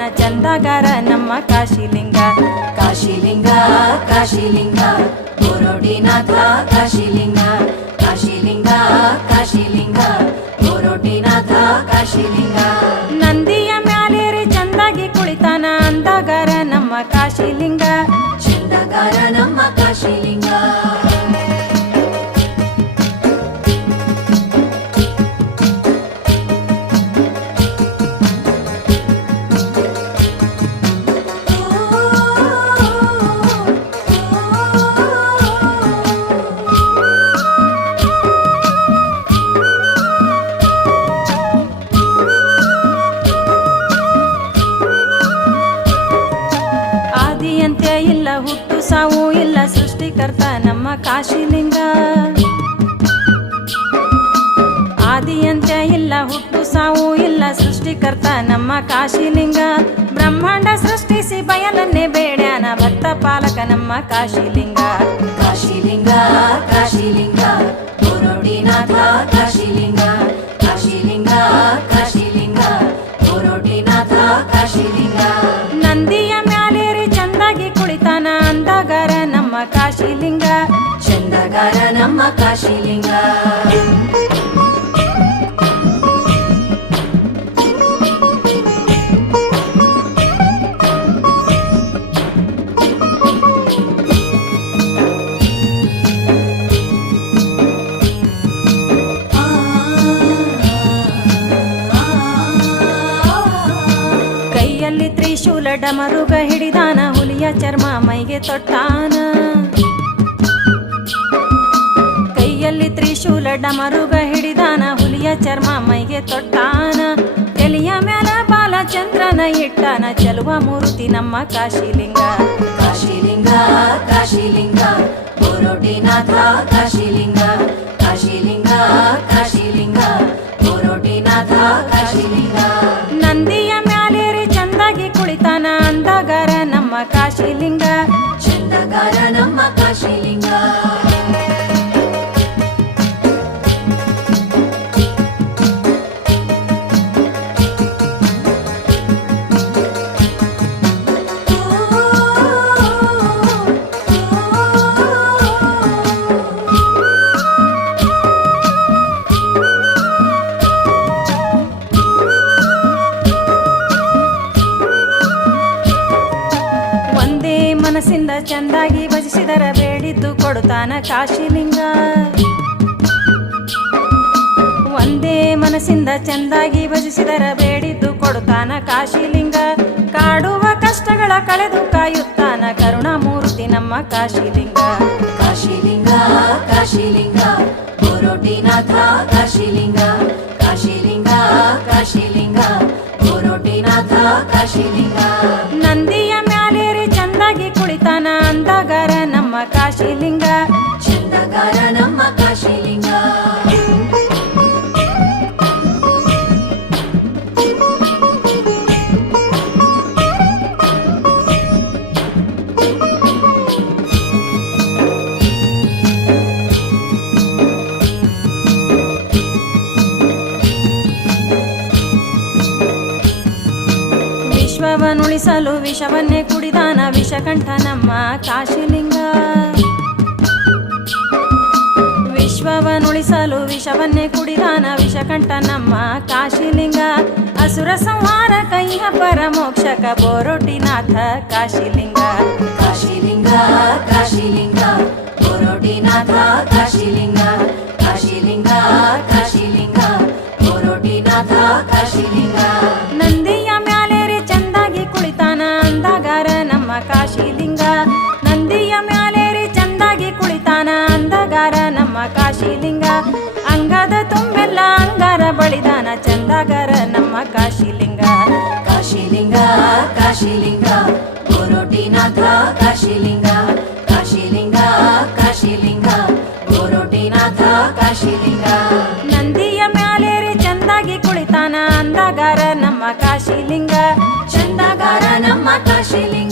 ಬಳಿದಾನ ಚಂದಗಾರ ನಮ್ಮ ಕಾಶಿಲಿಂಗ. ಕಾಶಿಲಿಂಗ ಕಾಶಿಲಿಂಗ ಗೋರೋಟಿನಾಥ ಕಾಶಿಲಿಂಗ. ಕಾಶಿಲಿಂಗ ಕಾಶಿಲಿಂಗ ಗೋರೋಟಿನಾಥ ಕಾಶಿಲಿಂಗ. ನಂದಿಯ ಮ್ಯಾಲೇರಿ ಚಂದಾಗಿ ಕುಳಿತಾನ ಅಂದಗಾರ ನಮ್ಮ ಕಾಶಿಲಿಂಗ. ಚಂದಗಾರ ನಮ್ಮ ಕಾಶಿಲಿಂಗ. ಆದಿಯಂತ್ಯ ಇಲ್ಲ ಹುಟ್ಟು ಸಾವು ಇಲ್ಲ ಸೃಷ್ಟಿಕರ್ತ ನಮ್ಮ ಕಾಶಿಲಿಂಗ. ಆದಿಯಂತ್ಯ ಇಲ್ಲ ಹುಟ್ಟು ಸಾವು ಇಲ್ಲ ಸೃಷ್ಟಿಕರ್ತ ನಮ್ಮ ಕಾಶಿಲಿಂಗ. ಬ್ರಹ್ಮಾಂಡ ಸೃಷ್ಟಿಸಿ ಬಯಲನ್ನೇ ಬೇಡ್ಯಾನ ಭಕ್ತ ಪಾಲಕ ನಮ್ಮ ಕಾಶಿಲಿಂಗ. ಕಾಶಿಲಿಂಗ ಕಾಶಿಲಿಂಗ ಗೋರೋಟಿನಾಥ ಕಾಶಿಲಿಂಗ. ಕಾಶಿಲಿಂಗ ಕಾಶಿಲಿಂಗ ಗೋರೋಟಿನಾಥ ಕಾಶಿಲಿಂಗ. ನಂದಿಯ ಮ್ಯಾಲೇರಿ ಚಂದಾಗಿ ಕುಳಿತಾನ ಅಂದಗಾರ ನಮ್ಮ ಕಾಶಿಲಿಂಗ. ಚಂದಗಾರ ನಮ್ಮ ಕಾಶಿಲಿಂಗ. ಕೈಯಲ್ಲಿ ತ್ರಿಶೂಲ ಡಮರುಗ ಹಿಡಿದಾನ ಹುಲಿಯ ಚರ್ಮ ಮೈಗೆ ತೊಟ್ಟಾನ. ಕೈಯಲ್ಲಿ ತ್ರಿಶೂಲ ಡಮರುಗ ಹಿಡಿದಾನ ಹುಲಿಯ ಚರ್ಮ ಮೈಗೆ ತೊಟ್ಟಾನ. ತೆಲಿಯ ಮ್ಯಾಲ ಬಾಲಚಂದ್ರನ ಇಟ್ಟಾನ ಚೆಲುವ ಮೂರ್ತಿ ನಮ್ಮ ಕಾಶಿಲಿಂಗ. ಕಾಶಿಲಿಂಗ ಕಾಶಿಲಿಂಗ ಗೋರೋಟಿನಾಥ ಕಾಶಿಲಿಂಗ. ಕಾಶಿಲಿಂಗ ಕಾಶಿಲಿಂಗ ಗೋರೋಟಿನಾಥ ಕಾಶಿಲಿಂಗ. ನಂದಿಯ ಮ್ಯಾಲೇರಿ ಚಂದಾಗಿ ಕುಳಿತಾನ ಅಂದಗಾರ ನಮ್ಮ ಕಾಶಿಲಿಂಗ. ಚಂದಗಾರ ನಮ್ಮ ಕಾಶಿಲಿಂಗ. ಒಂದೇ ಮನಸ್ಸಿಂದ ಚಂದಾಗಿ ಭಜಿಸಿದರ ಬೇಡಿದ್ದು ಕೊಡುತ್ತಾನ ಕಾಶಿಲಿಂಗ. ಒಂದೇ ಮನಸ್ಸಿಂದ ಚಂದಾಗಿ ಭಜಿಸಿದರ ಬೇಡಿದ್ದು ಕೊಡುತ್ತಾನ ಕಾಶಿಲಿಂಗ. ಕಾಡುವ ಕಷ್ಟಗಳ ಕಳೆದು ಕಾಯುತ್ತಾನ ಕರುಣಾಮೂರ್ತಿ ನಮ್ಮ ಕಾಶಿಲಿಂಗ. ಕಾಶಿಲಿಂಗ ಕಾಶಿಲಿಂಗ ಗೋರೋಟಿನಾಥ ಕಾಶಿಲಿಂಗ. ಕಾಶಿಲಿಂಗ ಕಾಶಿಲಿಂಗ ಗೋರೋಟಿನಾಥ ಕಾಶಿಲಿಂಗ. ನಂದಿಯ ಮ್ಯಾಲೇರಿ ಚಂದಾಗಿ ಕುಳಿತಾನ ಅಂದಗಾರ ನಮ್ಮ ಕಾಶಿಲಿಂಗ. ಚಂದಗಾರ ನಮ್ಮ ಕಾಶಿಲಿಂಗ. ವಿಶ್ವವನ್ನುಳಿಸಲು ವಿಷವನ್ನೇ ಕುಡಿದಾನ ವಿಷಕಂಠ ನಮ್ಮ ಕಾಶಿಲಿಂಗ. ವಿಶ್ವವನ್ನುಳಿಸಲು ವಿಷವನ್ನೇ ಕುಡಿದಾನ ವಿಷಕಂಠ ನಮ್ಮ ಕಾಶಿಲಿಂಗ. ಅಸುರ ಸಂಹಾರ ಕೈಹ ಪರಮೋಕ್ಷಕ ಬೋರೋಟಿನಾಥ ಕಾಶಿಲಿಂಗ. ಕಾಶಿಲಿಂಗ ಕಾಶಿಲಿಂಗ ಗೋರೋಟಿನಾಥ ಕಾಶಿಲಿಂಗ. ಕಾಶಿಲಿಂಗ ಕಾಶಿಲಿಂಗ ಗೋರೋಟಿನಾಥ ಕಾಶಿಲಿಂಗ. ನಂದಿಯ ಮ್ಯಾಲೇರಿ ಚಂದಾಗಿ ಕುಳಿತಾನ ಅಂದಗಾರ ನಮ್ಮ ಕಾಶಿಲಿಂಗ. ನಂದಿಯ ಮ್ಯಾಲೇರಿ ಚಂದಾಗಿ ಕುಳಿತಾನ ಅಂದಗಾರ ನಮ್ಮ ಕಾಶಿಲಿಂಗ. ಅಂಗದ ತುಂಬೆಲ್ಲ ಅಂಗಾರ ಬಳಿದಾನ ಚಂದಗಾರ ನಮ್ಮ ಕಾಶಿಲಿಂಗ. ಕಾಶಿಲಿಂಗ ಕಾಶಿಲಿಂಗ ಗೋರೋಟಿನಾಥ ಕಾಶಿಲಿಂಗ. ಕಾಶಿಲಿಂಗ ಕಾಶಿಲಿಂಗ ಗೋರೋಟಿನಾಥ ಕಾಶಿಲಿಂಗ. ನಂದಿಯ ಮ್ಯಾಲೇರಿ ಚಂದಾಗಿ ಕುಳಿತಾನ ಅಂದಗಾರ ನಮ್ಮ ಕಾಶಿಲಿಂಗ. ಚಂದಗಾರ ನಮ್ಮ ಕಾಶಿಲಿಂಗ.